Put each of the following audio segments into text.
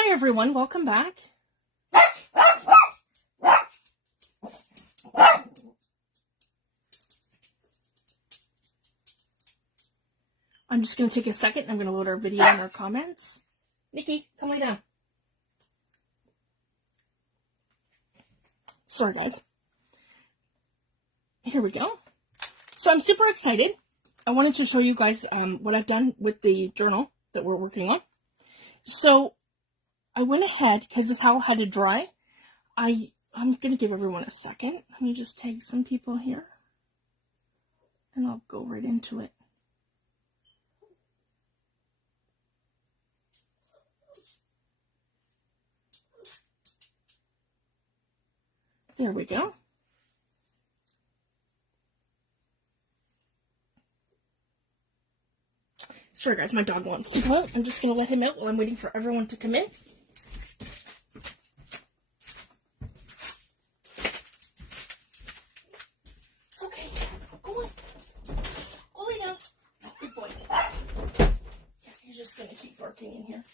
Hi everyone, welcome back. I'm just going to take a second and I'm going to load our video and our comments. Nikki, come lay down. Sorry guys. Here we go. So I'm super excited. I wanted to show you guys what I've done with the journal that we're working on. So I went ahead, because this towel had to dry. I'm going to give everyone a second. Let me just tag some people here. And I'll go right into it. There we go. Sorry guys, my dog wants to go out. I'm just going to let him out while I'm waiting for everyone to come in. It's okay. Go on. Go lay down. Good boy. He's just going to keep barking in here.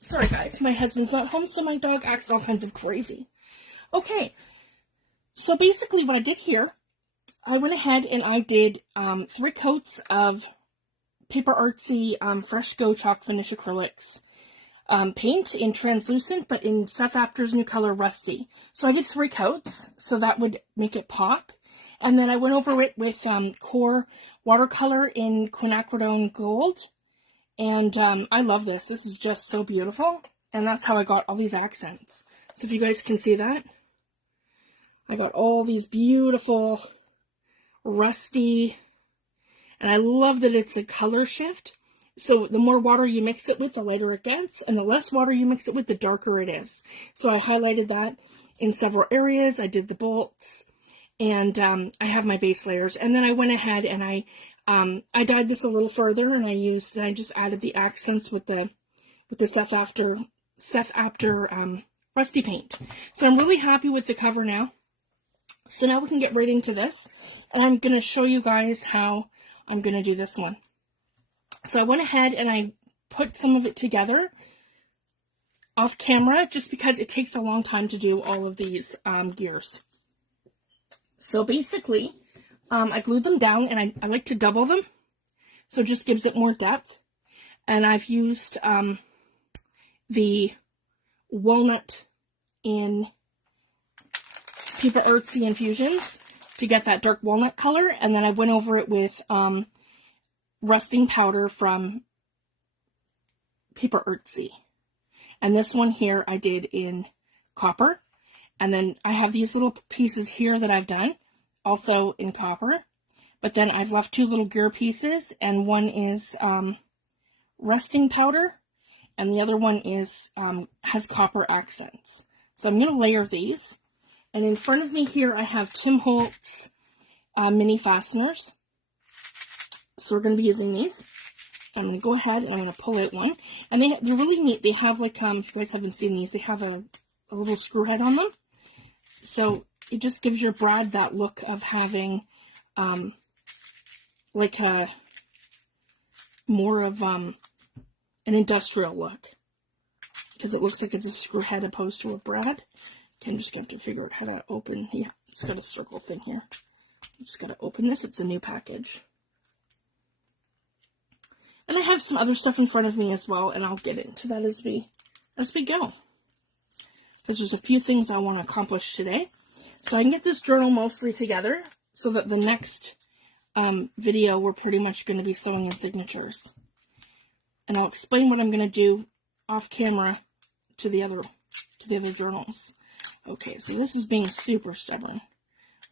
Sorry guys, my husband's not home, so my dog acts all kinds of crazy. Okay, so basically what I did here, I went ahead and I did 3 coats of Paper Artsy Fresh Go Chalk Finish Acrylics paint in translucent, but in Seth Apter's new color, Rusty. So I did 3 coats, so that would make it pop. And then I went over it with Core Watercolor in Quinacridone Gold. And I love this. This is just so beautiful. And that's how I got all these accents. So if you guys can see that, I got all these beautiful rusty, and I love that it's a color shift. So the more water you mix it with, the lighter it gets, and the less water you mix it with, the darker it is. So I highlighted that in several areas. I did the bolts, and I have my base layers. And then I went ahead and I dyed this a little further, and I just added the accents with the Seth Apter Rusty paint. So I'm really happy with the cover now. So now we can get right into this, and I'm going to show you guys how I'm going to do this one. So I went ahead and I put some of it together off camera, just because it takes a long time to do all of these gears. So basically, I glued them down, and I like to double them, so it just gives it more depth. And I've used the walnut in Paper Artsy Infusions to get that dark walnut color, and then I went over it with rusting powder from Paper Artsy. And this one here I did in copper. And then I have these little pieces here that I've done also in copper, but then I've left 2 little gear pieces, and one is rusting powder, and the other one is has copper accents. So I'm going to layer these, and in front of me here I have Tim Holtz mini fasteners. So we're going to be using these. I'm going to go ahead and I'm going to pull out one, and they're really neat. They have like if you guys haven't seen these, they have a little screw head on them. So it just gives your brad that look of having like a more of an industrial look, because it looks like it's a screw head opposed to a brad. I'm just going to have to figure out how to open. Yeah, it's got a circle thing here. I'm just got to open this. It's a new package. And I have some other stuff in front of me as well, and I'll get into that as we go, because there's a few things I want to accomplish today. So I can get this journal mostly together, so that the next video we're pretty much going to be sewing in signatures. And I'll explain what I'm going to do off camera to the other journals. Okay, so this is being super stubborn.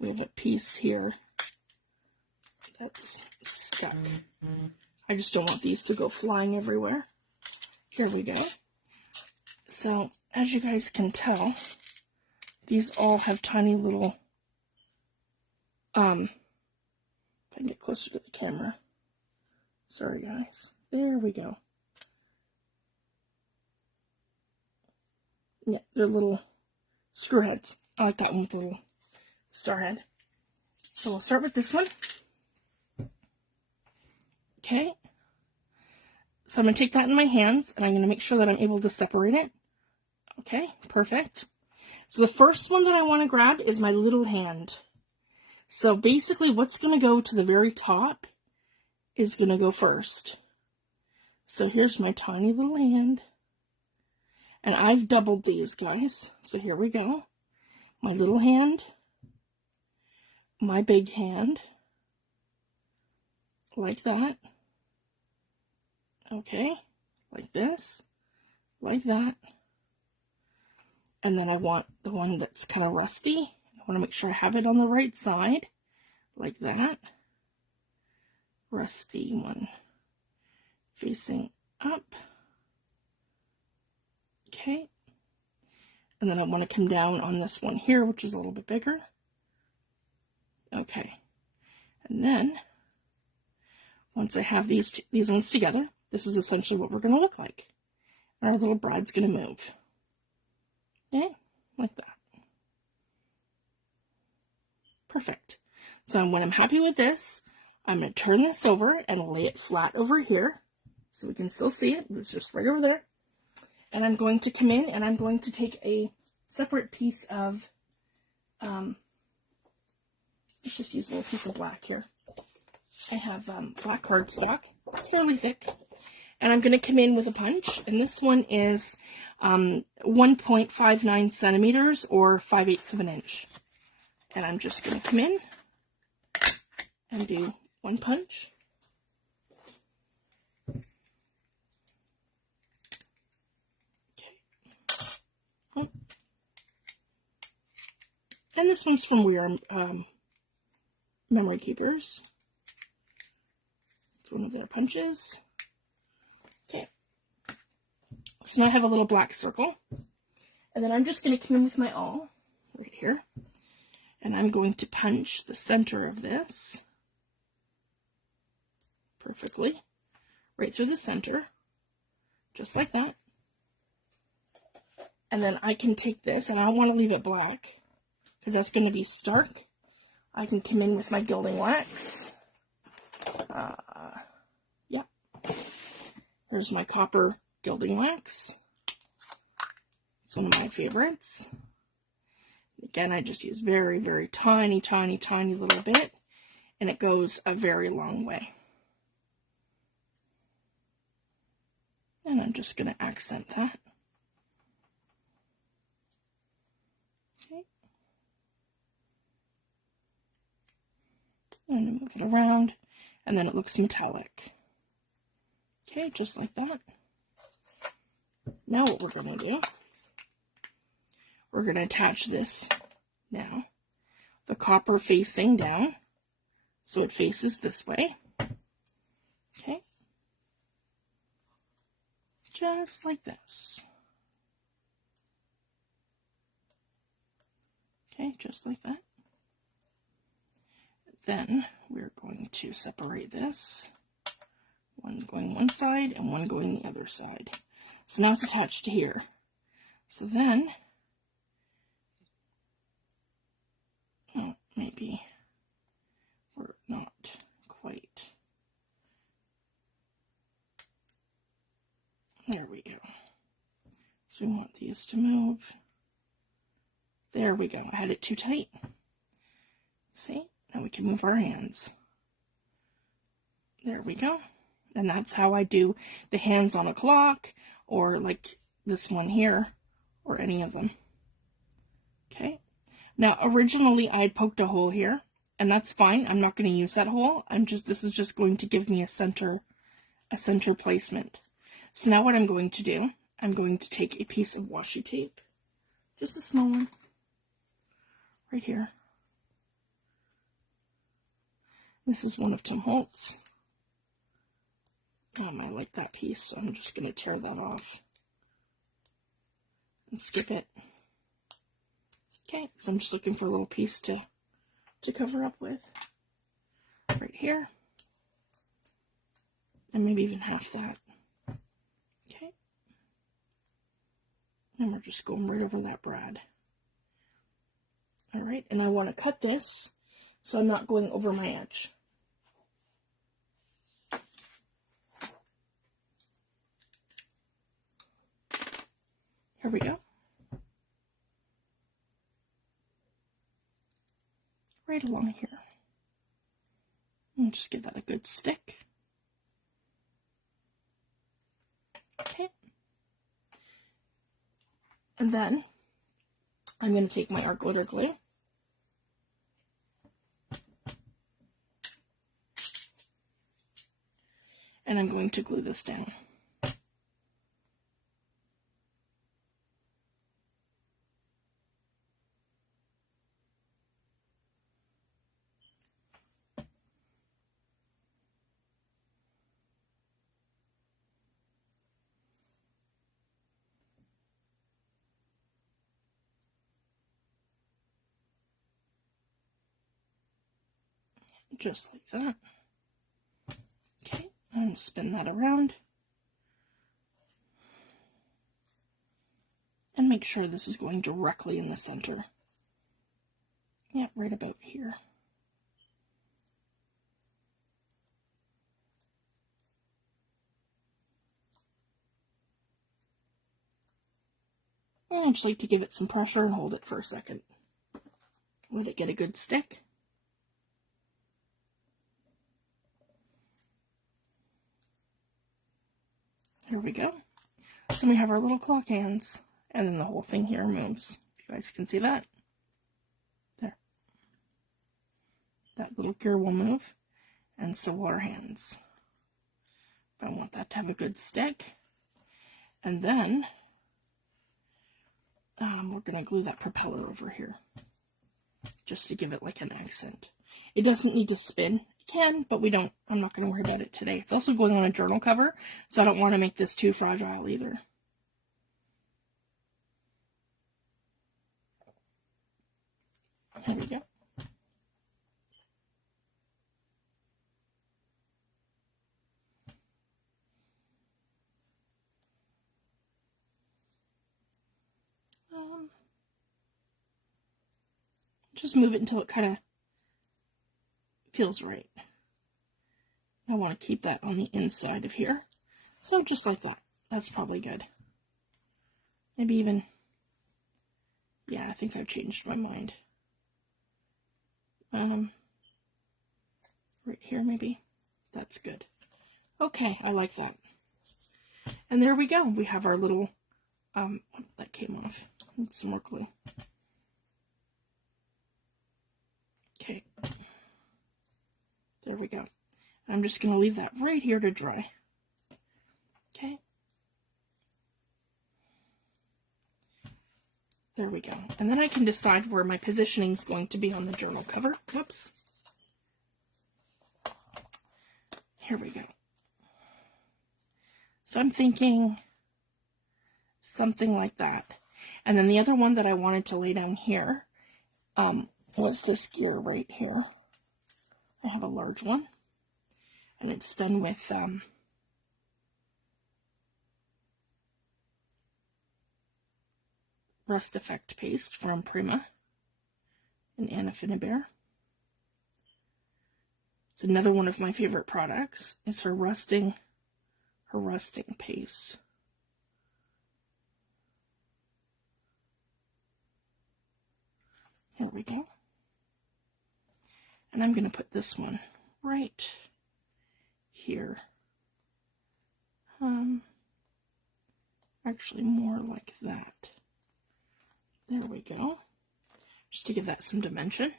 We have a piece here that's stuck. I just don't want these to go flying everywhere. Here we go. So, as you guys can tell, these all have tiny little, if I can get closer to the camera. Sorry guys. There we go. Yeah, they're little screw heads. I like that one with the little star head. So we'll start with this one. Okay. So I'm going to take that in my hands, and I'm going to make sure that I'm able to separate it. Okay, perfect. So the first one that I want to grab is my little hand. So basically what's going to go to the very top is going to go first. So here's my tiny little hand. And I've doubled these, guys. So here we go. My little hand. My big hand. Like that. Okay. Like this. Like that. And then I want the one that's kind of rusty. I want to make sure I have it on the right side. Like that. Rusty one. Facing up. Okay. And then I want to come down on this one here, which is a little bit bigger. Okay. And then, once I have these ones together, this is essentially what we're going to look like. And our little bride's going to move. Okay, like that. Perfect. So when I'm happy with this, I'm going to turn this over and lay it flat over here so we can still see it. It's just right over there. And I'm going to come in and I'm going to take a separate piece of, let's just use a little piece of black here. I have black cardstock. It's fairly thick. And I'm going to come in with a punch. And this one is 1.59 centimeters or 5/8 of an inch. And I'm just going to come in and do one punch. Okay. And this one's from WOW Memory Keepers. It's one of their punches. Okay. So now I have a little black circle. And then I'm just going to come in with my awl right here. And I'm going to punch the center of this perfectly right through the center, just like that. And then I can take this, and I don't want to leave it black because that's going to be stark. I can come in with my gilding wax. Yeah. Here's my copper gilding wax. It's one of my favorites. Again, I just use very, very tiny, tiny, tiny little bit, and it goes a very long way. And I'm just going to accent that. Okay. And move it around, and then it looks metallic. Okay, just like that. Now what we're going to do, we're going to attach this now, the copper facing down, so it faces this way. Okay. Just like this. Okay, just like that. Then we're going to separate this. One going one side and one going the other side. So now it's attached to here. So then, oh, maybe we're not quite. There we go. So we want these to move. There we go. I had it too tight. See? Now we can move our hands. There we go. And that's how I do the hands on a clock, or like this one here, or any of them. Okay. Now, originally I had poked a hole here, and that's fine. I'm not going to use that hole. This is just going to give me a center placement. So now what I'm going to do, I'm going to take a piece of washi tape, just a small one, right here. This is one of Tim Holtz. I like that piece, so I'm just going to tear that off and skip it. Okay, so I'm just looking for a little piece to cover up with. Right here. And maybe even half that. Okay. And we're just going right over that brad. Alright, and I want to cut this so I'm not going over my edge. There we go. Right along here. And just give that a good stick. Okay. And then I'm going to take my art glitter glue and I'm going to glue this down. Just like that. Okay, I'm going to spin that around. And make sure this is going directly in the center. Yeah, right about here. And I just like to give it some pressure and hold it for a second. Let it get a good stick. Here we go. So we have our little clock hands, and then the whole thing here moves. You guys can see that. There. That little gear will move, and so will our hands. But I want that to have a good stick. And then we're going to glue that propeller over here, just to give it like an accent. It doesn't need to spin. It can, but I'm not going to worry about it today. It's also going on a journal cover, so I don't want to make this too fragile either. There we go. Just move it until it kind of feels right. I want to keep that on the inside of here. So just like that. That's probably good. Maybe even, yeah, I think I've changed my mind. Right here maybe. That's good. Okay, I like that. And there we go. We have our little, that came off. Need some more glue. Okay. There we go. I'm just going to leave that right here to dry. Okay. There we go. And then I can decide where my positioning is going to be on the journal cover. Whoops. Here we go. So I'm thinking something like that. And then the other one that I wanted to lay down here was this gear right here. I have a large one. And it's done with Rust Effect paste from Prima and Anna Finnebear. It's another one of my favorite products. It's her rusting paste. Here we go. And I'm going to put this one right here. Actually more like that. There we go. Just to give that some dimension.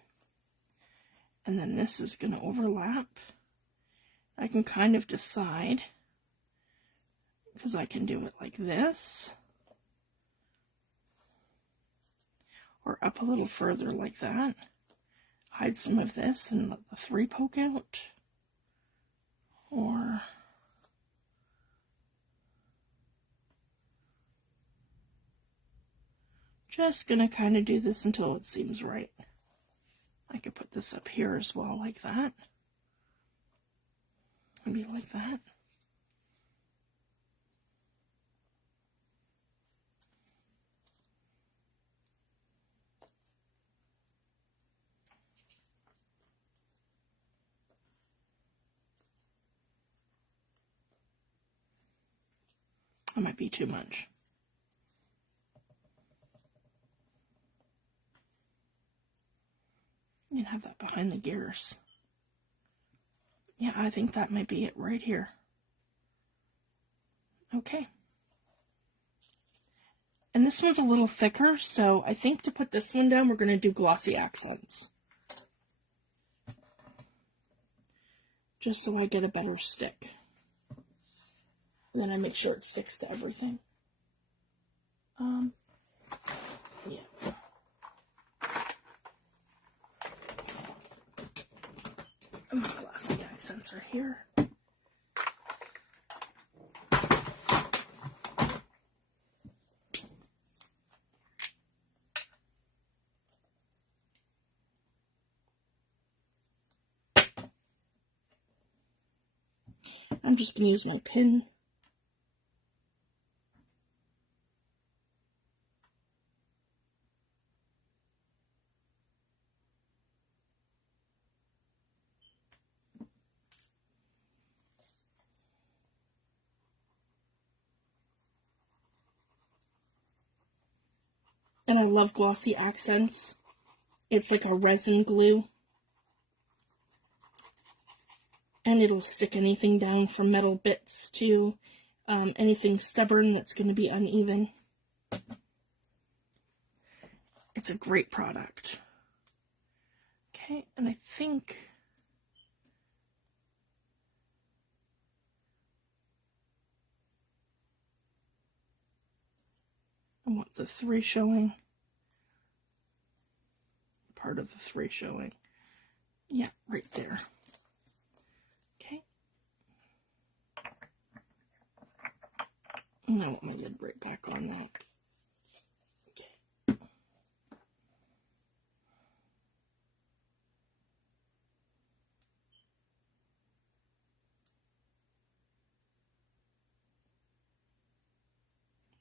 And then this is going to overlap. I can kind of decide, because I can do it like this, or up a little further like that. Hide some of this and let the 3 poke out. Or just gonna kind of do this until it seems right. I could put this up here as well, like that. Maybe like that. That might be too much. can have that behind the gears. Yeah, I think that might be it right here. Okay. And this one's a little thicker, so I think to put this one down, we're going to do glossy accents. Just so I get a better stick. And then I make sure it sticks to everything. Yeah. And the glossy accents are here. I'm just going to use my pin. And I love glossy accents. It's like a resin glue. And it'll stick anything down from metal bits to anything stubborn that's going to be uneven. It's a great product. Okay, and I think I want the 3 showing. Part of the 3 showing. Yeah, right there. Okay. And I want my lid right back on that. Okay.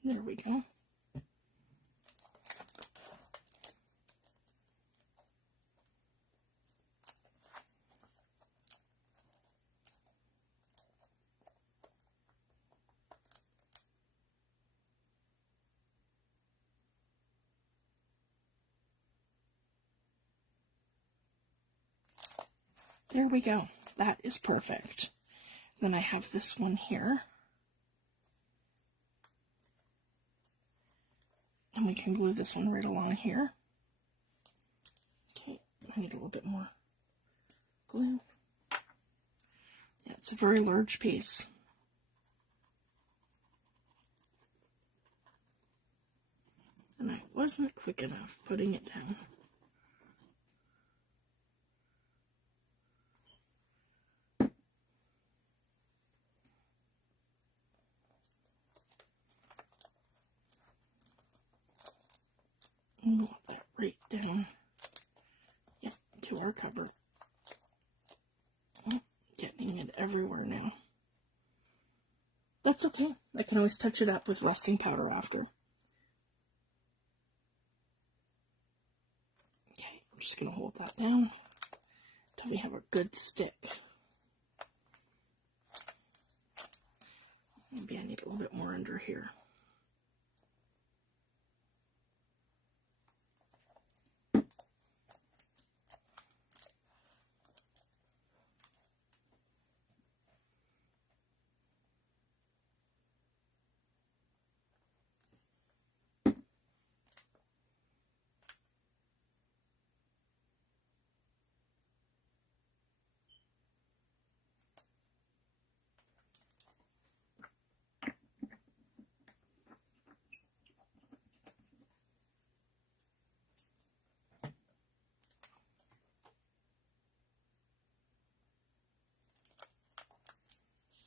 There we go. There we go. That is perfect. Then I have this one here. And we can glue this one right along here. Okay, I need a little bit more glue. Yeah, it's a very large piece. And I wasn't quick enough putting it down. And we want that right down, yep, to our cover. Oh, getting it everywhere now. That's okay. I can always touch it up with resting powder after. Okay, we're just going to hold that down until we have a good stick. Maybe I need a little bit more under here.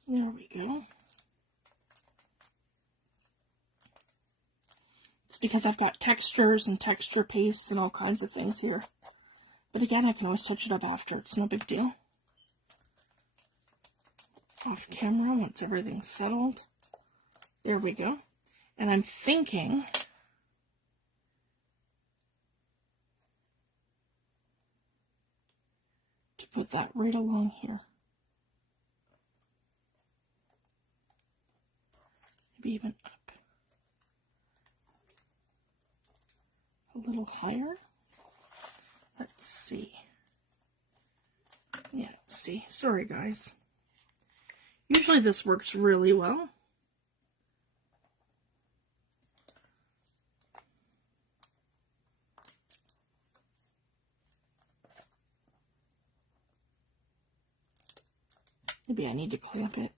There we go. It's because I've got textures and texture pastes and all kinds of things here. But again, I can always touch it up after. It's no big deal. Off camera once everything's settled. There we go. And I'm thinking to put that right along here. Maybe even up a little higher. Let's see. Yeah, see, sorry guys. Usually this works really well. Maybe I need to clamp it.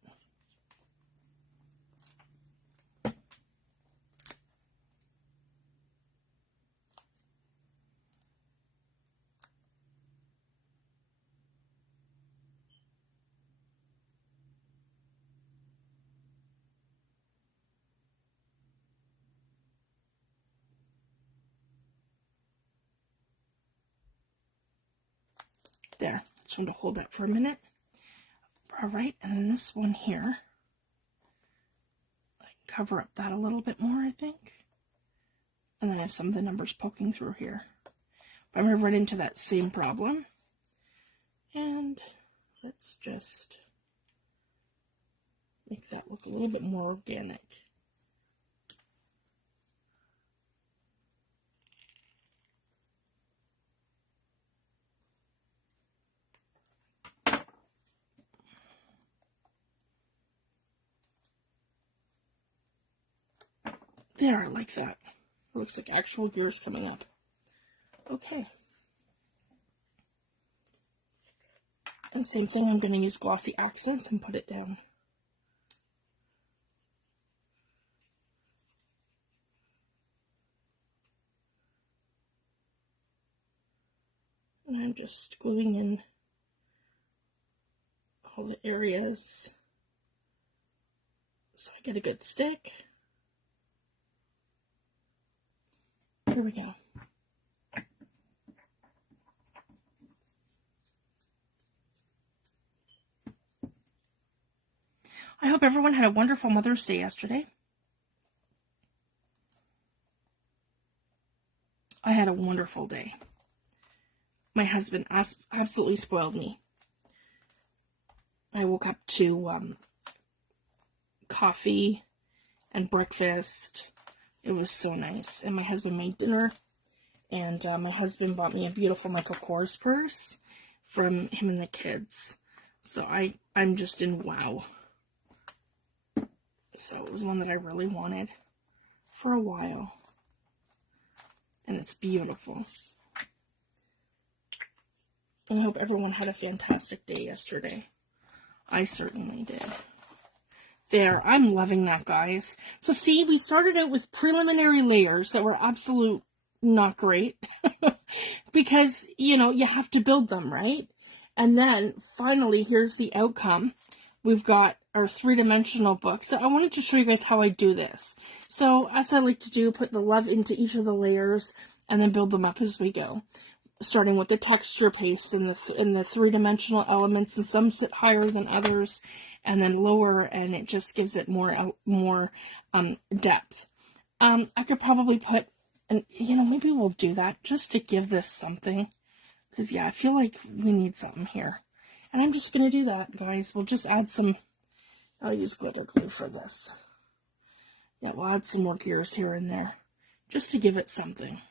There, just want to hold that for a minute. All right, and then this one here, I cover up that a little bit more, I think. And then I have some of the numbers poking through here. But I'm going to run into that same problem. And let's just make that look a little bit more organic. There, like that. It looks like actual gears coming up. Okay. And same thing, I'm going to use glossy accents and put it down. And I'm just gluing in all the areas so I get a good stick. Here we go. I hope everyone had a wonderful Mother's Day yesterday. I had a wonderful day. My husband absolutely spoiled me. I woke up to coffee and breakfast. It was so nice. And my husband made dinner. And my husband bought me a beautiful Michael Kors purse from him and the kids. So I'm just in wow. So it was one that I really wanted for a while. And it's beautiful. And I hope everyone had a fantastic day yesterday. I certainly did. There, I'm loving that, guys. So see, we started out with preliminary layers that were absolute not great. Because, you know, you have to build them, right? And then, finally, here's the outcome. We've got our three-dimensional book. So I wanted to show you guys how I do this. So, as I like to do, put the love into each of the layers and then build them up as we go. Starting with the texture paste in the three-dimensional elements, and some sit higher than others, and then lower, and it just gives it more depth. I could probably put, and you know, maybe we'll do that just to give this something, because yeah, I feel like we need something here, and I'm just gonna do that, guys. We'll just add some. I'll use glitter glue for this. Yeah, we'll add some more gears here and there, just to give it something.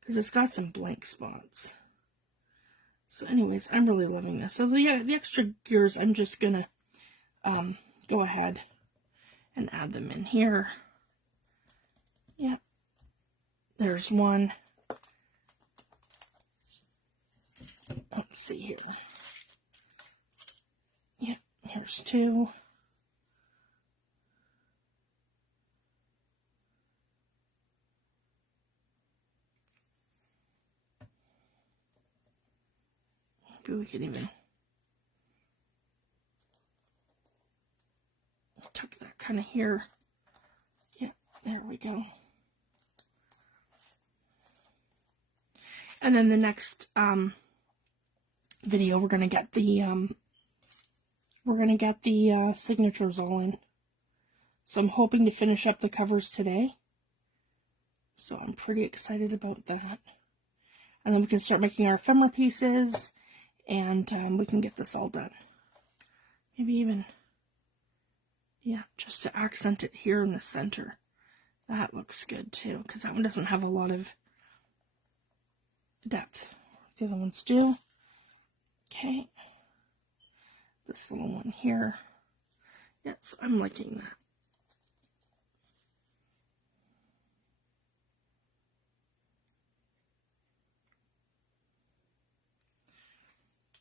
Because it's got some blank spots. So anyways, I'm really loving this. So the extra gears, I'm just going to go ahead and add them in here. Yeah. There's one. Let's see here. Yeah, here's two. Maybe we could even tuck that kind of here. Yeah, there we go. And then the next video, we're gonna get the signatures all in. So I'm hoping to finish up the covers today. So I'm pretty excited about that. And then we can start making our ephemera pieces. And we can get this all done. Maybe even, yeah, just to accent it here in the center. That looks good too, because that one doesn't have a lot of depth. The other ones do. Okay, this little one here. Yes, I'm liking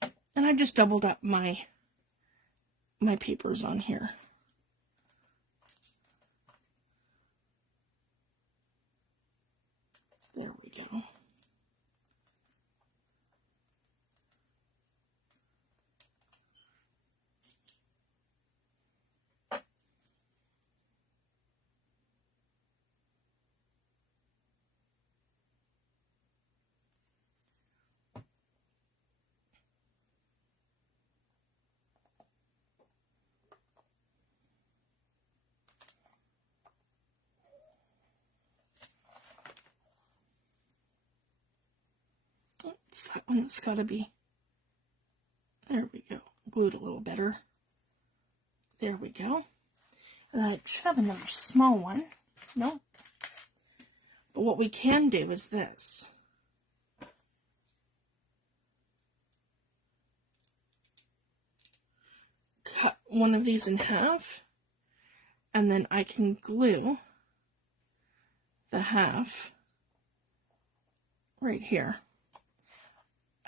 that. And I just doubled up my papers on here. There we go. It's that one that's got to be, there we go, glued a little better. There we go. And I should have another small one. No. But what we can do is this. Cut one of these in half, and then I can glue the half right here.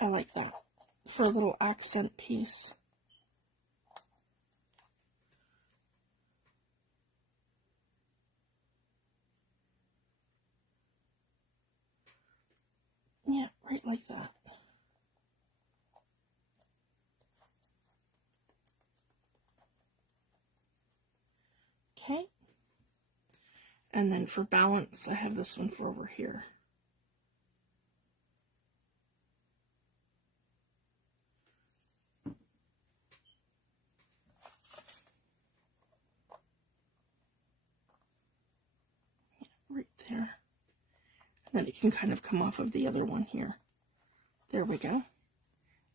I like that for a little accent piece. Yeah, right like that. Okay. And then for balance, I have this one for over here. Right there. And then it can kind of come off of the other one here. There we go.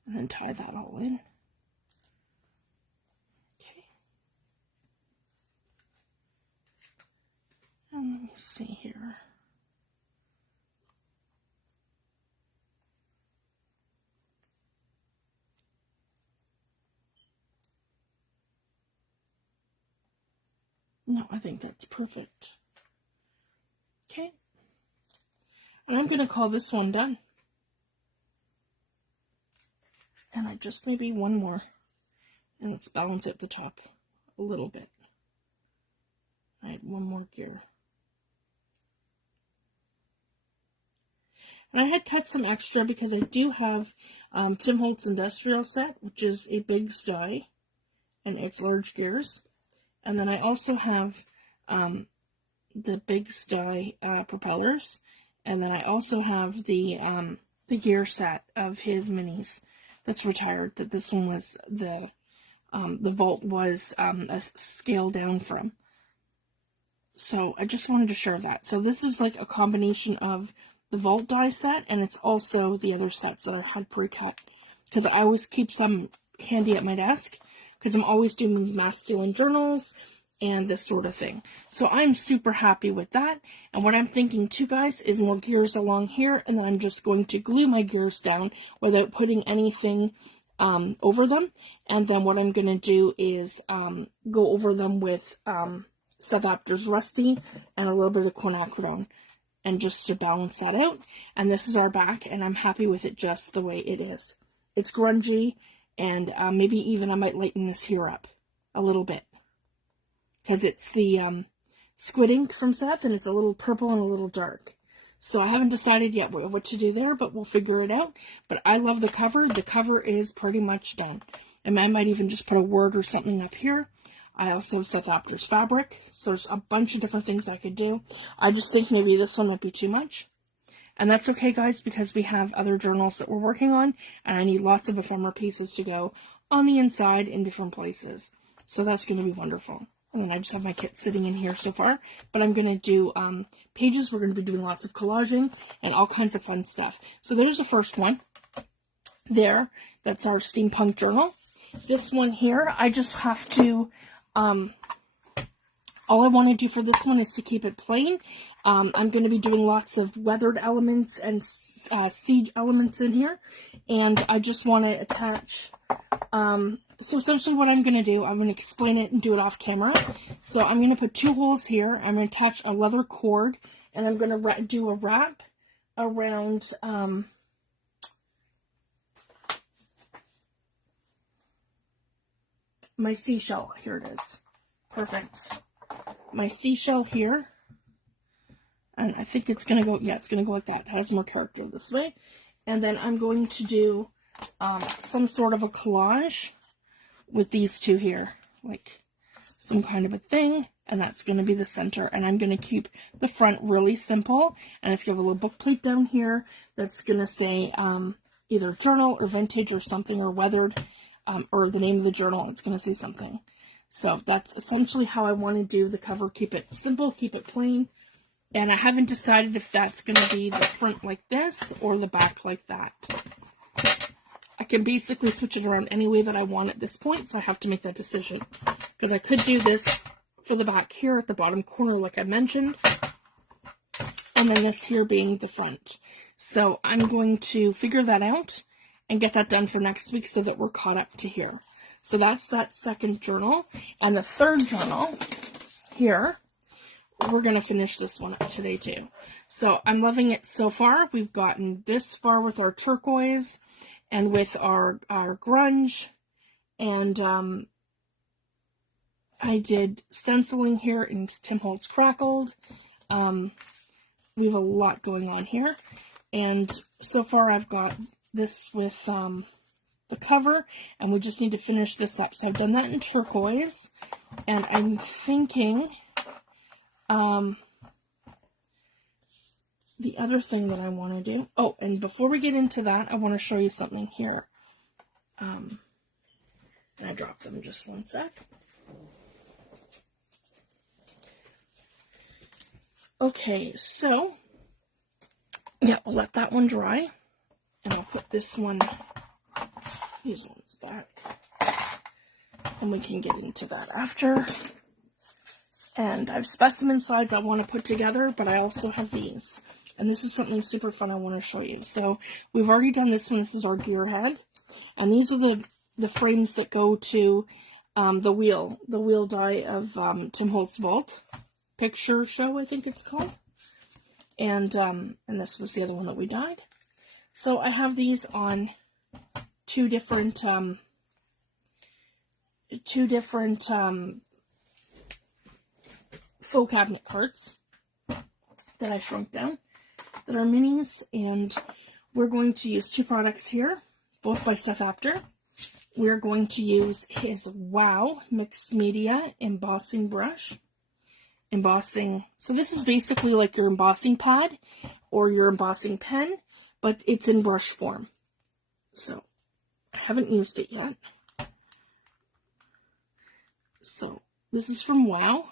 And then tie that all in. Okay. And let me see here. No, I think that's perfect. Okay. And I'm going to call this one done. And I just maybe one more. And let's balance at the top a little bit. I had one more gear. And I had cut some extra because I do have Tim Holtz Industrial Set, which is a big die, and it's large gears. And then I also have the big die propellers, and then I also have the gear set of his minis that's retired. That this one was the Vault was a scale down from. So I just wanted to share that. So this is like a combination of the Vault die set, and it's also the other sets that I had pre-cut, because I always keep some handy at my desk because I'm always doing masculine journals and this sort of thing. So I'm super happy with that. And what I'm thinking too, guys, is more gears along here, and then I'm just going to glue my gears down without putting anything over them. And then what I'm going to do is go over them with Seth Apter's Rusty and a little bit of quinacridone, and just to balance that out. And this is our back, and I'm happy with it just the way it is. It's grungy, and maybe even I might lighten this here up a little bit, because it's the squid ink from Seth, and it's a little purple and a little dark. So I haven't decided yet what to do there, but we'll figure it out. But I love the cover. The cover is pretty much done. And I might even just put a word or something up here. I also have Seth Apter's fabric, so there's a bunch of different things I could do. I just think maybe this one might be too much. And that's okay, guys, because we have other journals that we're working on, and I need lots of ephemera pieces to go on the inside in different places. So that's going to be wonderful. And then I just have my kit sitting in here so far, but I'm going to do pages. We're going to be doing lots of collaging and all kinds of fun stuff. So there's the first one. There, that's our steampunk journal. This one here, I just have to... all I want to do for this one is to keep it plain. I'm going to be doing lots of weathered elements and siege elements in here. And I just want to attach So essentially what I'm going to do, I'm going to explain it and do it off camera. So I'm going to put 2 holes here. I'm going to attach a leather cord, and I'm going to do a wrap around my seashell. Here it is. Perfect. My seashell here. And I think it's going to go, yeah, it's going to go like that. It has more character this way. And then I'm going to do some sort of a collage with these 2 here. Like some kind of a thing. And that's going to be the center. And I'm going to keep the front really simple. And it's going to have a little book plate down here that's going to say either journal or vintage or something, or weathered, or the name of the journal. It's going to say something. So that's essentially how I want to do the cover. Keep it simple, keep it plain. And I haven't decided if that's going to be the front like this or the back like that. I can basically switch it around any way that I want at this point, so I have to make that decision. Because I could do this for the back here at the bottom corner like I mentioned, and then this here being the front. So I'm going to figure that out and get that done for next week so that we're caught up to here. So that's that second journal. And the third journal here, we're going to finish this one up today too. So I'm loving it so far. We've gotten this far with our turquoise and with our grunge. And I did stenciling here in Tim Holtz Crackled. We have a lot going on here. And so far I've got this with the cover, and we just need to finish this up. So I've done that in turquoise, and I'm thinking the other thing that I want to do, oh, and before we get into that, I want to show you something here. And I dropped them, just one sec. Okay, so yeah, we'll let that one dry, and I'll put this one, these ones back, and we can get into that after. And I have specimen slides I want to put together, but I also have these. And this is something super fun I want to show you. So we've already done this one. This is our gear head. And these are the frames that go to the wheel die of Tim Holtz Vault Picture Show, I think it's called. And this was the other one that we dyed. So I have these on two different faux cabinet carts that I shrunk down, that are minis, and we're going to use 2 products here, both by Seth Apter. We're going to use his WOW Mixed Media Embossing Brush. Embossing, so this is basically like your embossing pad or your embossing pen, but it's in brush form. So I haven't used it yet. So this is from WOW,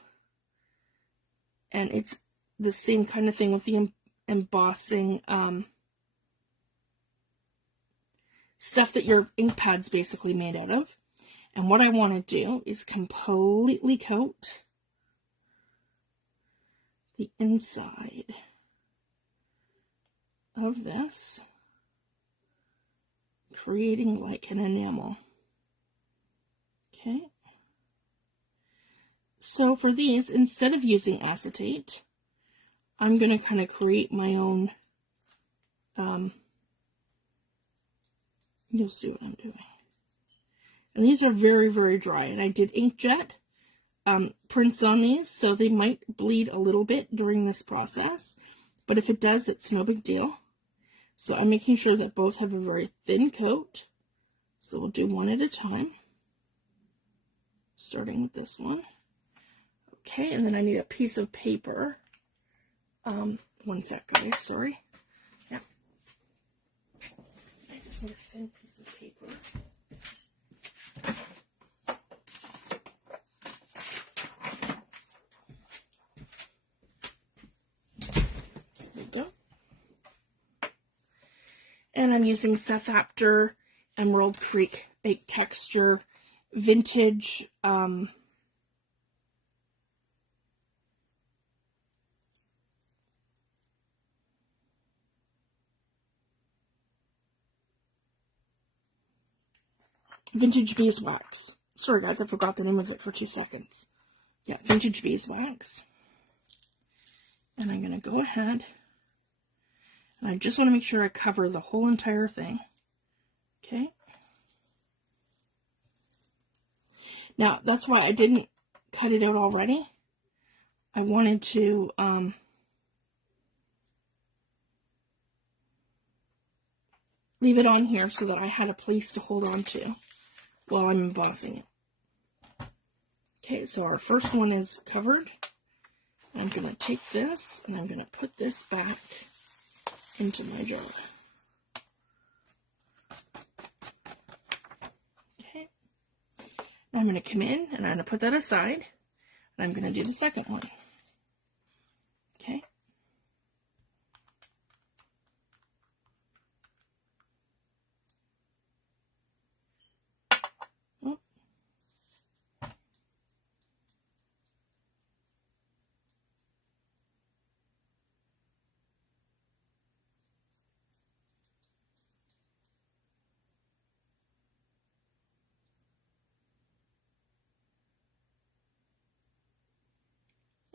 and it's the same kind of thing with the embossing stuff that your ink pad's basically made out of. And what I want to do is completely coat the inside of this, creating like an enamel. Okay. So for these, instead of using acetate, I'm going to kind of create my own, you'll see what I'm doing. And these are very, very dry, and I did inkjet prints on these, so they might bleed a little bit during this process, but if it does, it's no big deal. So I'm making sure that both have a very thin coat, so we'll do one at a time, starting with this one. Okay, and then I need a piece of paper. One sec, guys, sorry. Yeah. I just need a thin piece of paper. And I'm using Seth Apter Emerald Creek Baked Texture Vintage vintage beeswax. Sorry guys, I forgot the name of it for 2 seconds. Yeah, vintage beeswax. And I'm going to go ahead, and I just want to make sure I cover the whole entire thing. Okay. Now, that's why I didn't cut it out already. I wanted to leave it on here so that I had a place to hold on to while I'm embossing it. Okay, so our first one is covered. I'm going to take this and I'm going to put this back into my jar. Okay. Now I'm going to come in and I'm going to put that aside, and I'm going to do the second one. Okay.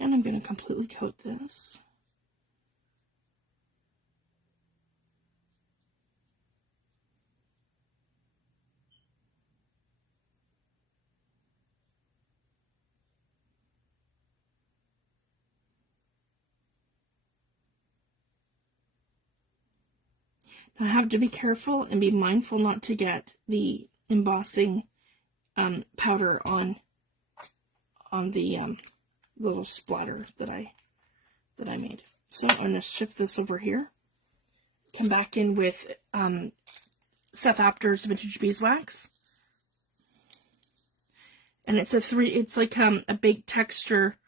And I'm going to completely coat this. Now I have to be careful and be mindful not to get the embossing powder on the little splatter that I made. So I'm going to shift this over here. Come back in with Seth Apter's Vintage Beeswax, and it's like a big texture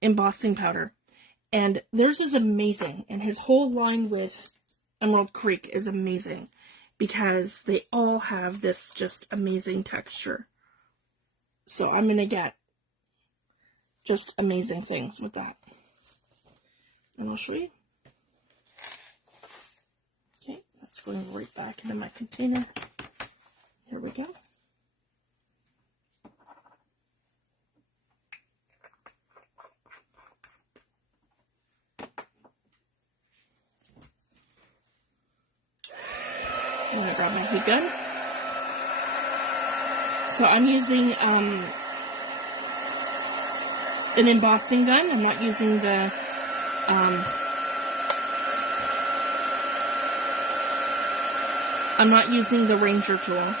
embossing powder, and theirs is amazing, and his whole line with Emerald Creek is amazing because they all have this just amazing texture. So I'm going to get just amazing things with that. And I'll show you. Okay, that's going right back into my container. Here we go. I'm going to grab my heat gun. So I'm using an embossing gun. I'm not using the Ranger tool.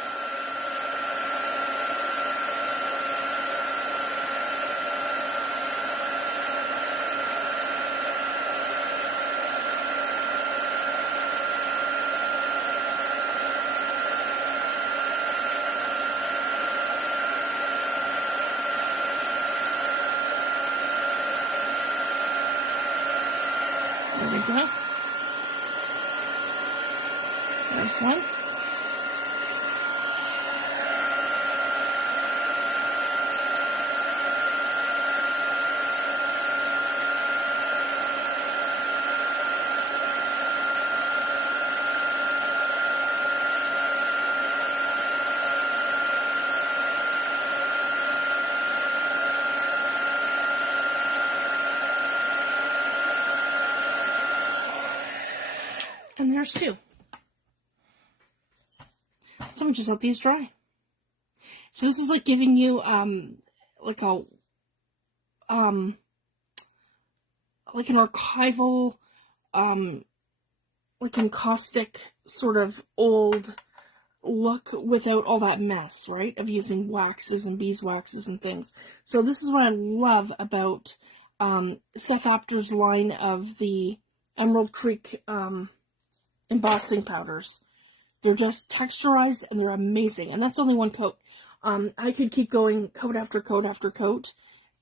There we go. There's one. And there's two. So I'm just let these dry. So this is like giving you like a like an archival like encaustic sort of old look without all that mess, right? Of using waxes and beeswaxes and things. So this is what I love about Seth Apter's line of the Emerald Creek embossing powders. They're just texturized and they're amazing. And that's only one coat. I could keep going coat after coat after coat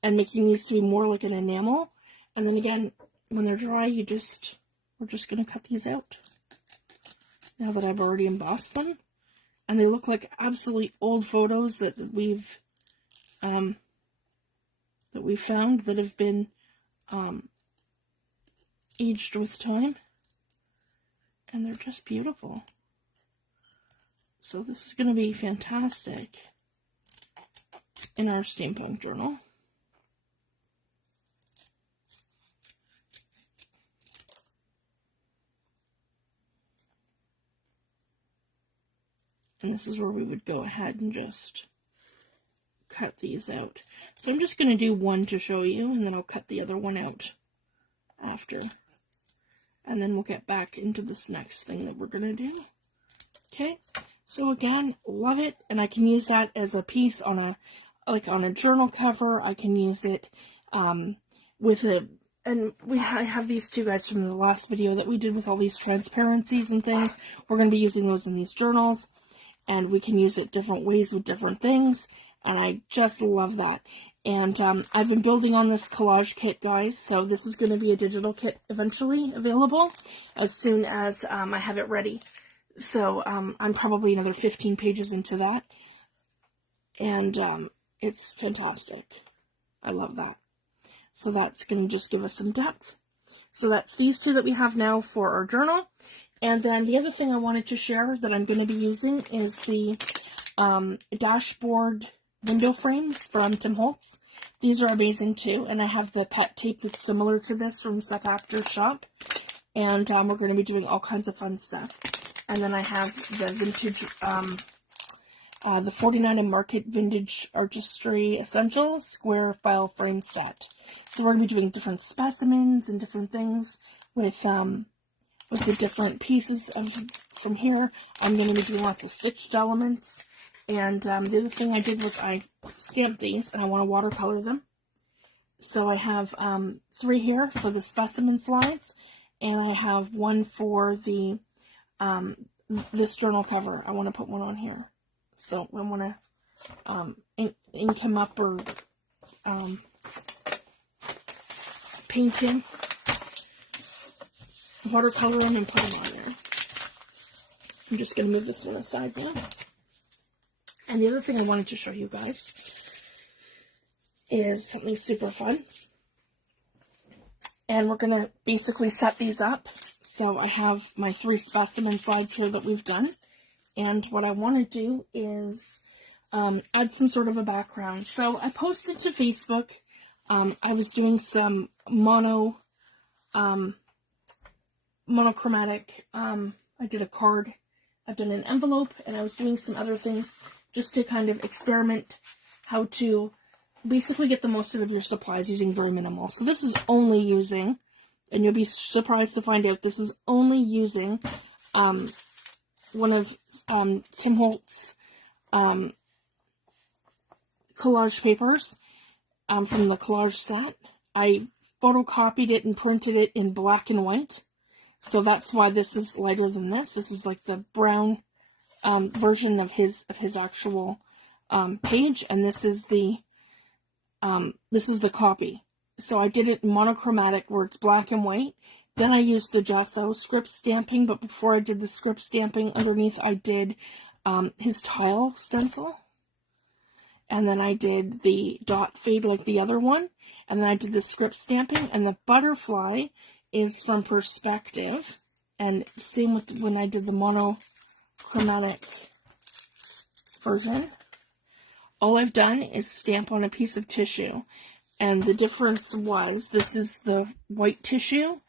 and making these to be more like an enamel. And then again, when they're dry, we're just going to cut these out. Now that I've already embossed them. And they look like absolutely old photos that we've found that have been aged with time. And they're just beautiful. So this is going to be fantastic in our steampunk journal. And this is where we would go ahead and just cut these out. So I'm just going to do one to show you, and then I'll cut the other one out after. And then we'll get back into this next thing that we're going to do. Okay, so again, love it, and I can use that as a piece on a, like on a journal cover. I can use it with a, and I have these two guys from the last video that we did with all these transparencies and things. We're going to be using those in these journals. And we can use it different ways with different things, and I just love that. And I've been building on this collage kit, guys, so this is going to be a digital kit eventually available as soon as I have it ready. So I'm probably another 15 pages into that, and it's fantastic. I love that. So that's going to just give us some depth. So that's these two that we have now for our journal. And then the other thing I wanted to share that I'm going to be using is the dashboard window frames from Tim Holtz. These are amazing too, and I have the pet tape that's similar to this from Seth Apter's shop. And we're going to be doing all kinds of fun stuff. And then I have the vintage, the 49 and Market Vintage Artistry Essentials Square File Frame Set. So we're going to be doing different specimens and different things with the different pieces from here. I'm going to be doing lots of stitched elements. And the other thing I did was I stamped these, and I want to watercolor them. So I have 3 here for the specimen slides, and I have 1 for the this journal cover. I want to put one on here. So I want to ink him up or paint him, watercolor him, and put him on there. I'm just going to move this one aside now. And the other thing I wanted to show you guys is something super fun. And we're going to basically set these up. So I have my 3 specimen slides here that we've done. And what I want to do is add some sort of a background. So I posted to Facebook. I was doing some monochromatic. I did a card. I've done an envelope. And I was doing some other things just to kind of experiment how to basically get the most out of your supplies using very minimal. So this is only using, and you'll be surprised to find out, this is only using one of Tim Holtz collage papers from the collage set. I photocopied it and printed it in black and white. So that's why this is lighter than this. This is like the brown version of his actual page, and this is the copy. So I did it monochromatic where it's black and white. Then I used the gesso script stamping, but before I did the script stamping underneath, I did his tile stencil. And then I did the dot fade like the other one. And then I did the script stamping, and the butterfly is from Perspective. And same with when I did the monochromatic version. All I've done is stamp on a piece of tissue. And the difference was, this is the white tissue,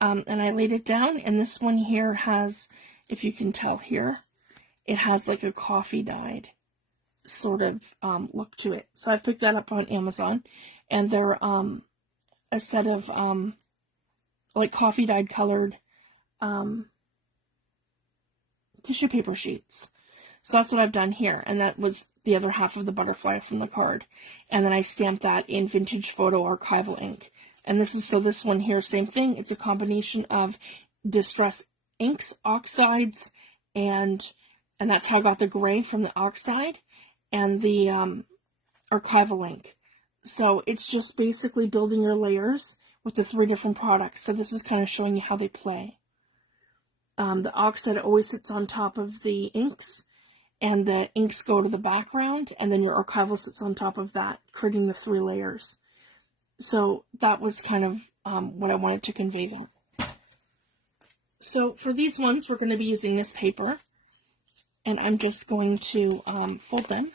and I laid it down, and this one here has, if you can tell here, it has like a coffee dyed sort of look to it. So I picked that up on Amazon, and they're a set of like coffee dyed colored tissue paper sheets. So that's what I've done here, and that was the other half of the butterfly from the card. And then I stamped that in Vintage Photo Archival ink. And this is, so this one here, same thing. It's a combination of Distress inks, oxides, and that's how I got the gray from the oxide, and the archival ink. So it's just basically building your layers with the 3 different products. So this is kind of showing you how they play. The oxide always sits on top of the inks, and the inks go to the background, and then your archival sits on top of that, creating the 3 layers. So that was kind of what I wanted to convey though. So for these ones, we're going to be using this paper, and I'm just going to fold them.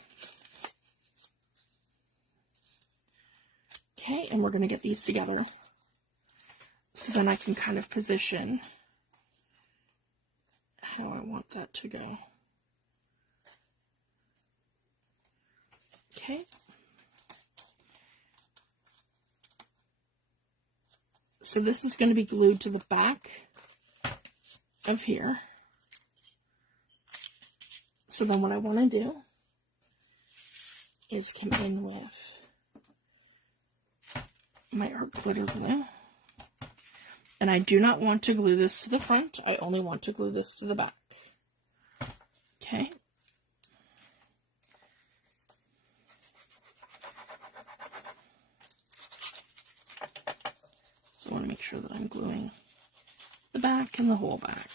Okay, and we're going to get these together. So then I can kind of position how I want that to go. Okay. So this is going to be glued to the back of here. So then what I want to do is come in with my art glitter glue. And I do not want to glue this to the front. I only want to glue this to the back. Okay. So I want to make sure that I'm gluing the back and the whole back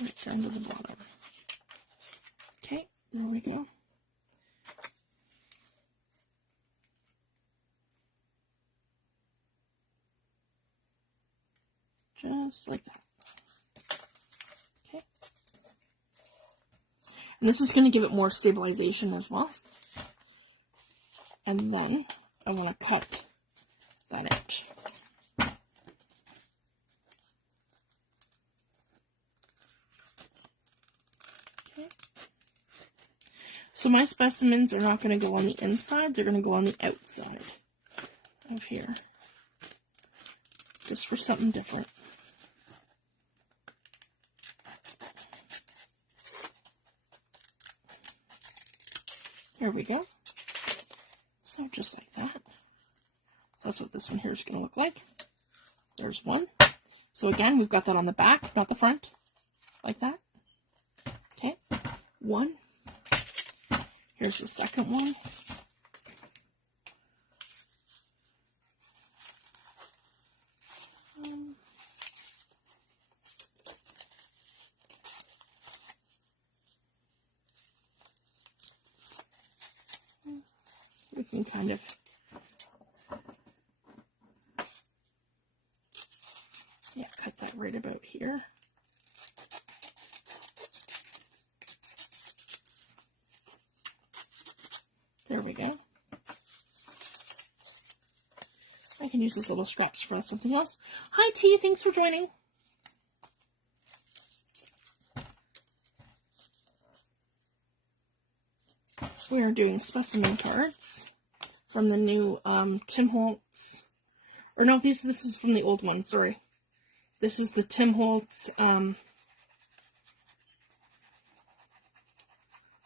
right down to the bottom. Okay, there we go. Just like that. Okay. And this is going to give it more stabilization as well. And then I want to cut that out. Okay. So my specimens are not going to go on the inside, they're going to go on the outside of here. Just for something different. There we go. So just like that. So that's what this one here is going to look like. There's one. So again, we've got that on the back, not the front. Like that. Okay. One. Here's the second one. We can kind of cut that right about here. There we go. I can use those little scraps for something else. Hi T, thanks for joining. We are doing specimen cards from the new Tim Holtz, or no, this is from the old one, sorry. This is the Tim Holtz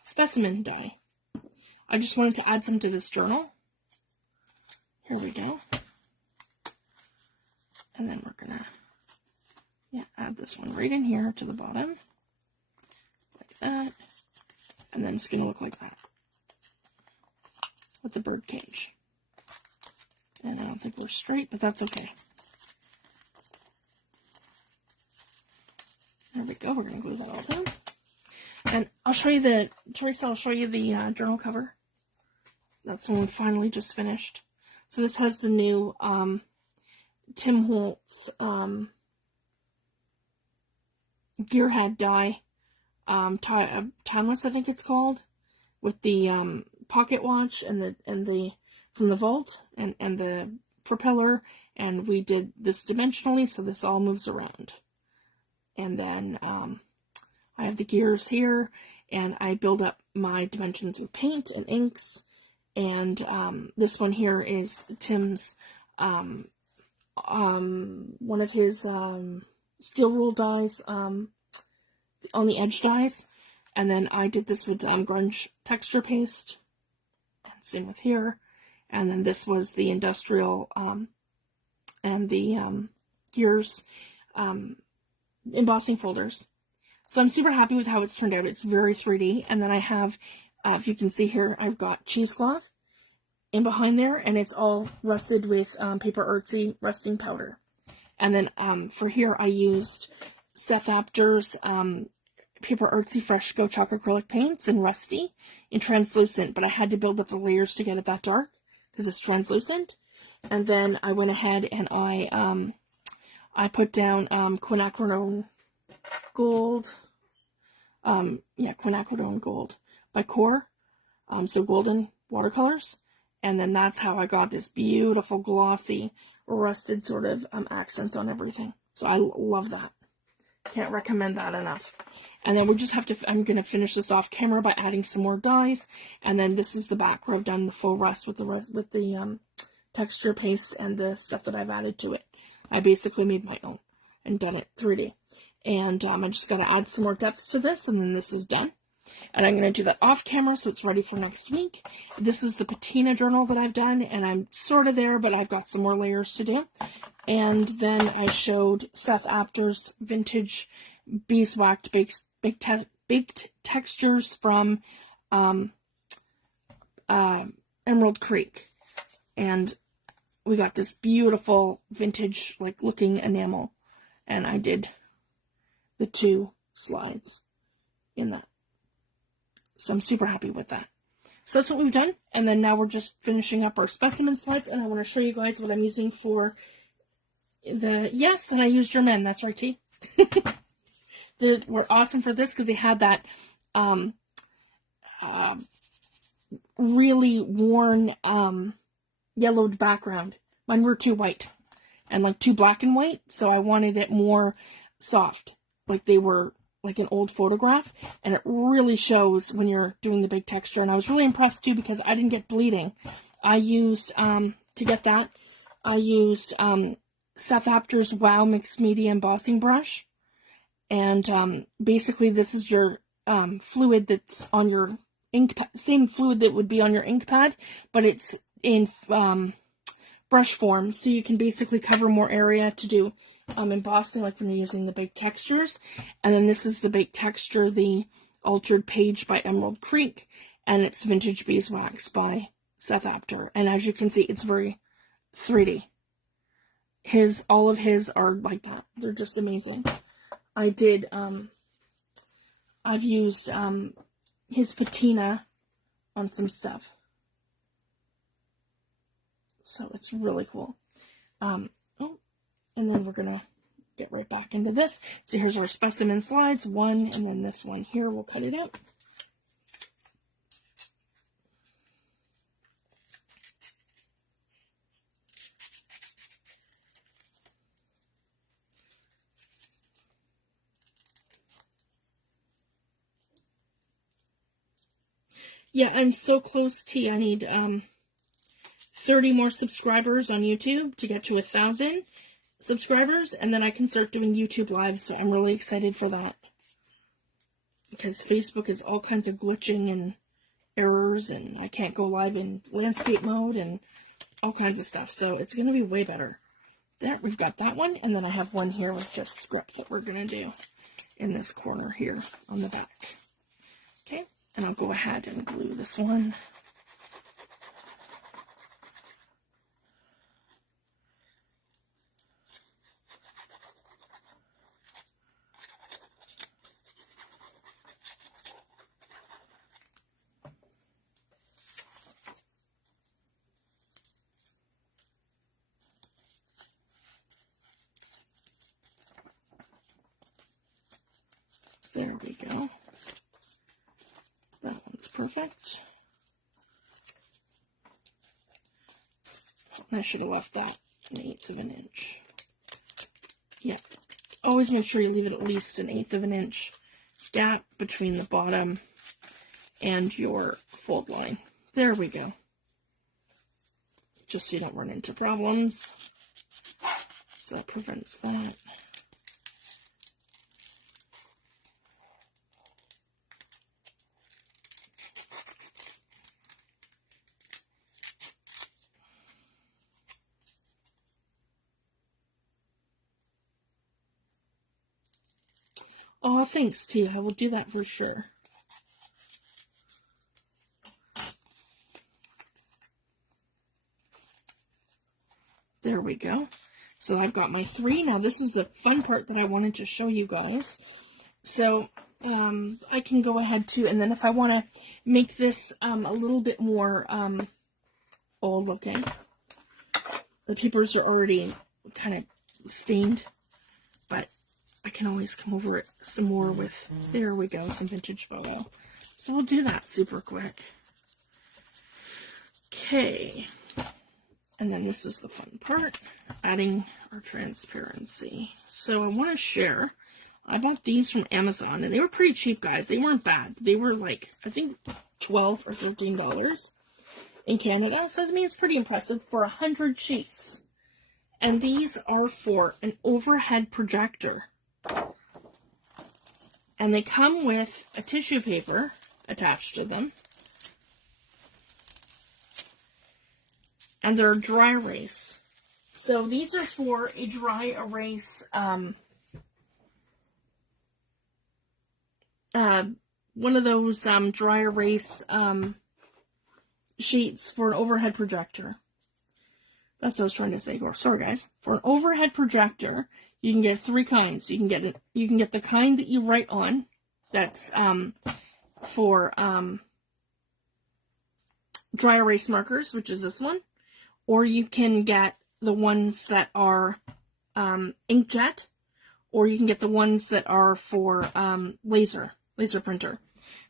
specimen die. I just wanted to add some to this journal. Here we go. And then we're gonna add this one right in here to the bottom. Like that. And then it's gonna look like that. With the bird cage. And I don't think we're straight, but that's okay. There we go. We're going to glue that all down. And I'll show you the, Teresa, I'll show you the journal cover. That's the one we finally just finished. So this has the new Tim Holtz Gearhead die. Timeless, I think it's called. With the pocket watch and the from the vault and the propeller, and we did this dimensionally, so this all moves around. And then I have the gears here, and I build up my dimensions with paint and inks. And this one here is Tim's one of his steel rule dies on the edge dies. And then I did this with grunge texture paste, and same with here. And then this was the industrial and the gears embossing folders. So I'm super happy with how it's turned out. It's very 3D. And then I have, if you can see here, I've got cheesecloth in behind there, and it's all rusted with Paper Artsy rusting powder. And then for here, I used Seth Apter's Paper Artsy Fresh Go Chalk acrylic paints in rusty in translucent, but I had to build up the layers to get it that dark because it's translucent. And then I went ahead and I put down quinacridone gold yeah, quinacridone gold by Core. So golden watercolors. And then that's how I got this beautiful glossy rusted sort of accents on everything. So I love that. Can't recommend that enough. And then we just have to, I'm going to finish this off camera by adding some more dyes. And then this is the back where I've done the full rust with the texture paste and the stuff that I've added to it. I basically made my own and done it 3D. And I just got to add some more depth to this, and then this is done. And I'm going to do that off camera so it's ready for next week. This is the patina journal that I've done, and I'm sort of there, but I've got some more layers to do. And then I showed Seth Apter's vintage beeswax baked textures from Emerald Creek. And we got this beautiful vintage like looking enamel, and I did the 2 slides in that. So I'm super happy with that. So that's what we've done. And then now we're just finishing up our specimen slides. And I want to show you guys what I'm using for the, yes, and I used Germain. That's right, T. They were awesome for this because they had that really worn yellowed background. Mine were too white and like too black and white. So I wanted it more soft. Like they were like an old photograph, and it really shows when you're doing the big texture. And I was really impressed too because I didn't get bleeding. I used to get that, I used Seth Apter's WOW Mixed Media Embossing brush, and basically this is your fluid that's on your ink pad, same fluid that would be on your ink pad, but it's in brush form, so you can basically cover more area to do embossing, like when you're using the big textures. And then this is the big texture, the Altered Page by Emerald Creek, and it's Vintage Beeswax by Seth Apter. And as you can see, it's very 3D. All of his are like that. They're just amazing. I did, I've used his patina on some stuff. So it's really cool. And then we're going to get right back into this. So here's our specimen slides, 1, and then this one here, we'll cut it out. Yeah, I'm so close, T. I need 30 more subscribers on YouTube to get to 1,000 subscribers, and then I can start doing YouTube lives, so I'm really excited for that. Because Facebook is all kinds of glitching and errors, and I can't go live in landscape mode, and all kinds of stuff, so it's going to be way better. There, we've got that one, and then I have one here with this script that we're going to do in this corner here on the back. Okay, and I'll go ahead and glue this one. There we go. That one's perfect. I should have left that 1/8 of an inch. Yeah. Always make sure you leave it at least 1/8 of an inch gap between the bottom and your fold line. There we go. Just so you don't run into problems. So that prevents that. Oh, thanks, T. I will do that for sure. There we go. So I've got my 3. Now this is the fun part that I wanted to show you guys. So I can go ahead too, and then if I want to make this a little bit more old looking, the papers are already kind of stained, but I can always come over it some more with, there we go, some vintage photo. So I'll do that super quick. Okay. And then this is the fun part, adding our transparency. So I want to share. I bought these from Amazon, and they were pretty cheap, guys. They weren't bad. They were like, I think, $12 or $13 in Canada. So to me, it's pretty impressive for 100 sheets. And these are for an overhead projector. And they come with a tissue paper attached to them. And they're dry erase. So these are for a dry erase, one of those dry erase sheets for an overhead projector. That's what I was trying to say. Sorry, guys. For an overhead projector, you can get 3 kinds. You can get the kind that you write on. That's for dry erase markers, which is this one. Or you can get the ones that are inkjet, or you can get the ones that are for laser printer.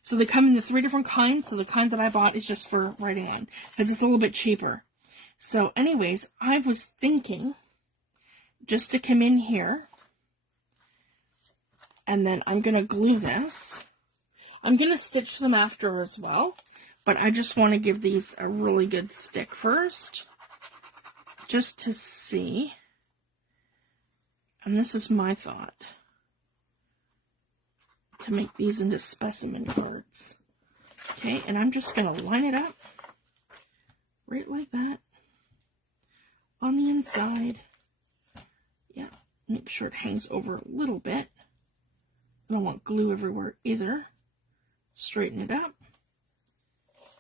So they come in the 3 different kinds. So the kind that I bought is just for writing on, because it's a little bit cheaper. So anyways, I was thinking just to come in here, and then I'm going to glue this. I'm going to stitch them after as well, but I just want to give these a really good stick first, just to see. And this is my thought, to make these into specimen cards. Okay, and I'm just going to line it up right like that on the inside. Yeah, make sure it hangs over a little bit. I don't want glue everywhere either. Straighten it up.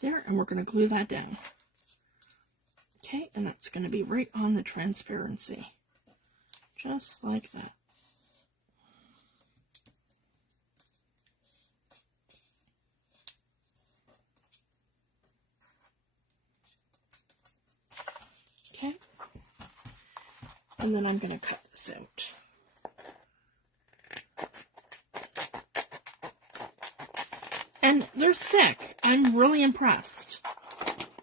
There, and we're going to glue that down. Okay, and that's going to be right on the transparency. Just like that. Okay. And then I'm going to cut this out. And they're thick. I'm really impressed.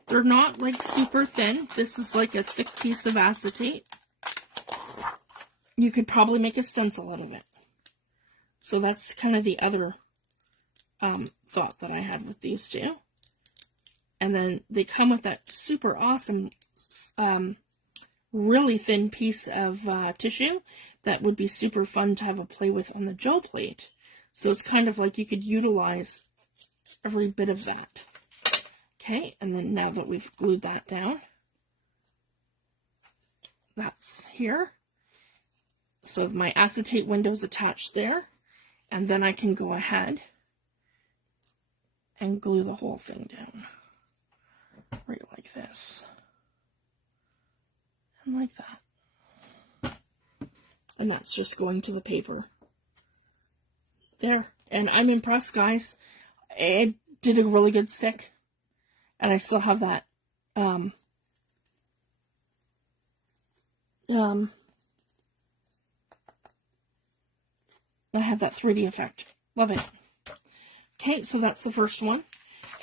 They're not like super thin. This is like a thick piece of acetate. You could probably make a stencil out of it. So that's kind of the other thought that I had with these two. And then they come with that super awesome, really thin piece of tissue that would be super fun to have a play with on the gel plate. So it's kind of like you could utilize every bit of that. Okay, and then now that we've glued that down, that's here. So my acetate window is attached there, and then I can go ahead and glue the whole thing down. Right like this. And like that. And that's just going to the paper. There. And I'm impressed, guys. It did a really good stick. And I still have that I have that 3D effect. Love it. Okay, so that's the first one.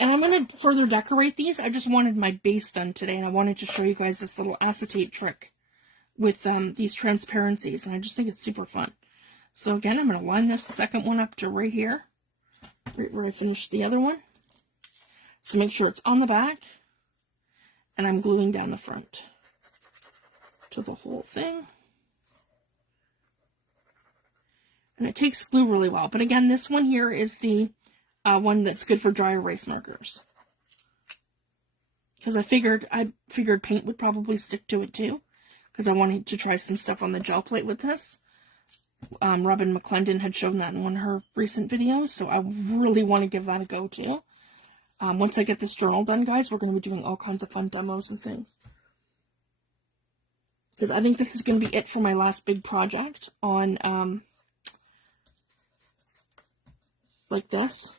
And I'm going to further decorate these. I just wanted my base done today, and I wanted to show you guys this little acetate trick with these transparencies, and I just think it's super fun. So again, I'm going to line this second one up to right here, right where I finished the other one. So make sure it's on the back, and I'm gluing down the front to the whole thing. And it takes glue really well. But again, this one here is the one that's good for dry erase markers. Because I figured paint would probably stick to it too. Because I wanted to try some stuff on the gel plate with this. Robin McClendon had shown that in one of her recent videos. So I really want to give that a go too. Once I get this journal done, guys, we're going to be doing all kinds of fun demos and things. Because I think this is going to be it for my last big project on like this.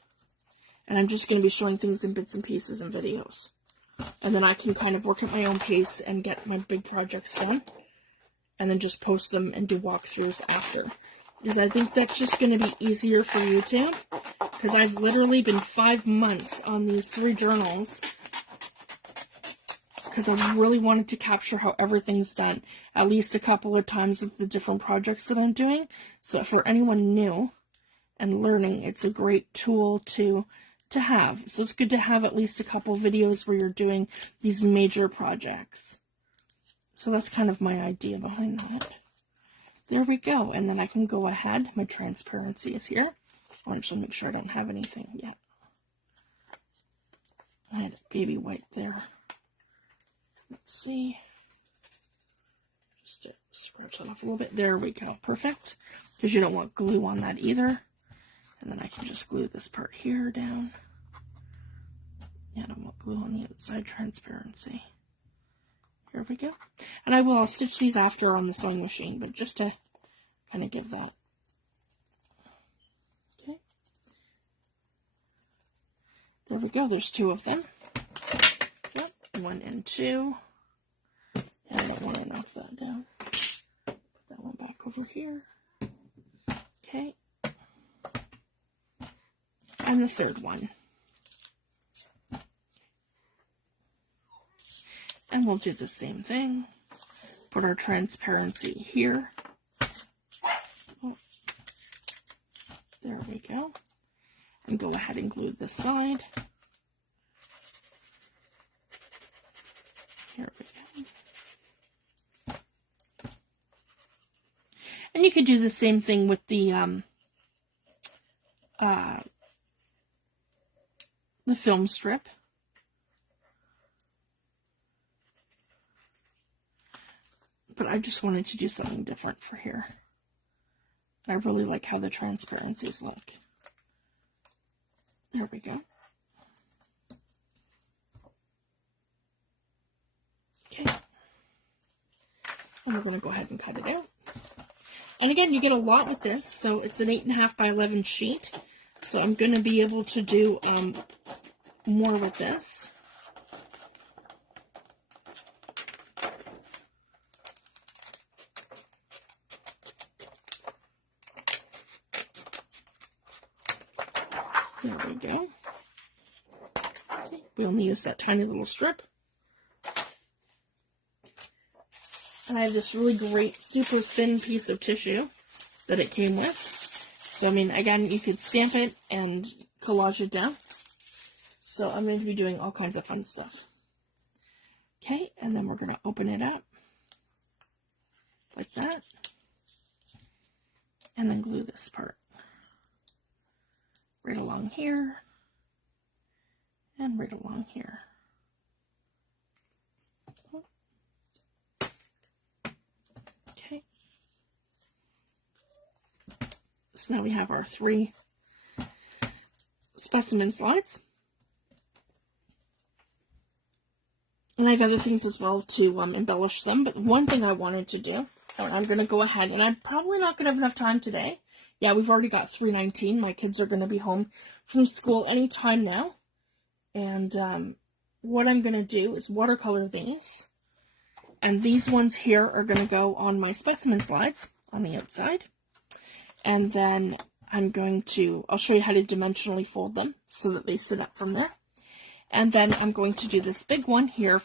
And I'm just going to be showing things in bits and pieces and videos. And then I can kind of work at my own pace and get my big projects done. And then just post them and do walkthroughs after. Because I think that's just going to be easier for you too. Because I've literally been 5 months on these 3 journals. Because I really wanted to capture how everything's done. At least a couple of times with the different projects that I'm doing. So for anyone new and learning, it's a great tool to have. So it's good to have at least a couple videos where you're doing these major projects. So that's kind of my idea behind that. There we go. And then I can go ahead. My transparency is here. I want to make sure I don't have anything yet. I had a baby wipe there. Let's see. Just to scratch that off a little bit. There we go. Perfect. Because you don't want glue on that either. And then I can just glue this part here down. Yeah, I don't want glue on the outside transparency. Here we go. And I'll stitch these after on the sewing machine, but just to kind of give that. Okay. There we go. There's 2 of them. Yep. 1 and 2. And I don't want to knock that down. Put that one back over here. Okay. And the 3rd one. And we'll do the same thing. Put our transparency here. Oh, there we go. And go ahead and glue this side. Here we go. And you could do the same thing with the film strip. But I just wanted to do something different for here. I really like how the transparencies look. There we go. Okay. And we're going to go ahead and cut it out. And again, you get a lot with this. So it's an 8.5 by 11 sheet. So I'm going to be able to do more with this. There we go. See, we only use that tiny little strip. And I have this really great, super thin piece of tissue that it came with. So, I mean, again, you could stamp it and collage it down. So I'm going to be doing all kinds of fun stuff. Okay, and then we're going to open it up like that. And then glue this part right along here and right along here. Okay. So now we have our 3 specimen slides. And I have other things as well to embellish them, but one thing I wanted to do, and I'm going to go ahead, and I'm probably not going to have enough time today. Yeah, we've already got 3:19. My kids are going to be home from school anytime now. And what I'm going to do is watercolor these. And these ones here are going to go on my specimen slides on the outside. And then I'll show you how to dimensionally fold them so that they sit up from there. And then I'm going to do this big one here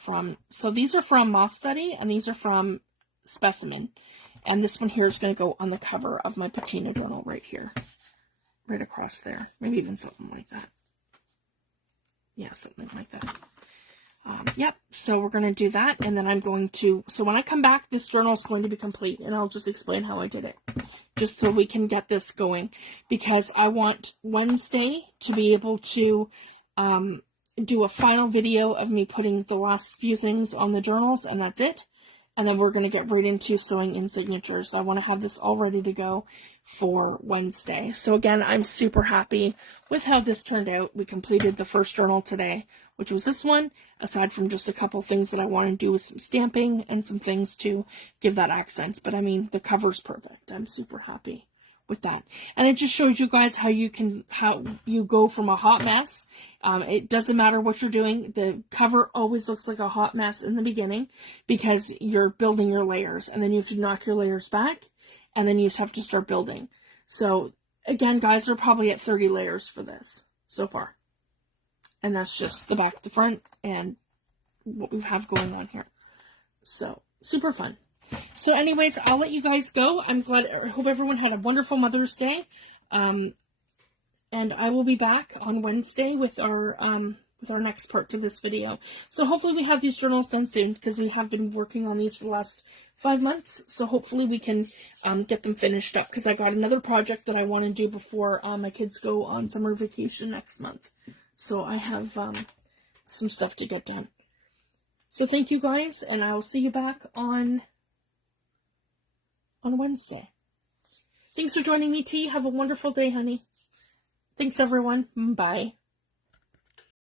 so these are from Moss Study and these are from Specimen. And this one here is going to go on the cover of my patina journal right here. Right across there. Maybe even something like that. Yeah, something like that. Yep, so we're going to do that. And then so when I come back, this journal is going to be complete. And I'll just explain how I did it. Just so we can get this going. Because I want Wednesday to be able to do a final video of me putting the last few things on the journals. And that's it. And then we're going to get right into sewing in signatures. So I want to have this all ready to go for Wednesday. So again, I'm super happy with how this turned out. We completed the first journal today, which was this one, aside from just a couple things that I want to do with some stamping and some things to give that accents. But I mean, the cover's perfect. I'm super happy with that. And it just shows you guys how you go from a hot mess. It doesn't matter what you're doing. The cover always looks like a hot mess in the beginning because you're building your layers and then you have to knock your layers back and then you just have to start building. So again, guys, we're probably at 30 layers for this so far. And that's just the back, the front, and what we have going on here. So, super fun. So anyways, I'll let you guys go. I hope everyone had a wonderful Mother's Day. And I will be back on Wednesday with our next part to this video. So hopefully we have these journals done soon, because we have been working on these for the last 5 months. So hopefully we can get them finished up, because I got another project that I want to do before my kids go on summer vacation next month. So I have some stuff to get done. So thank you guys, and I will see you back on Wednesday. Thanks for joining me, T. Have a wonderful day, honey. Thanks, everyone. Bye.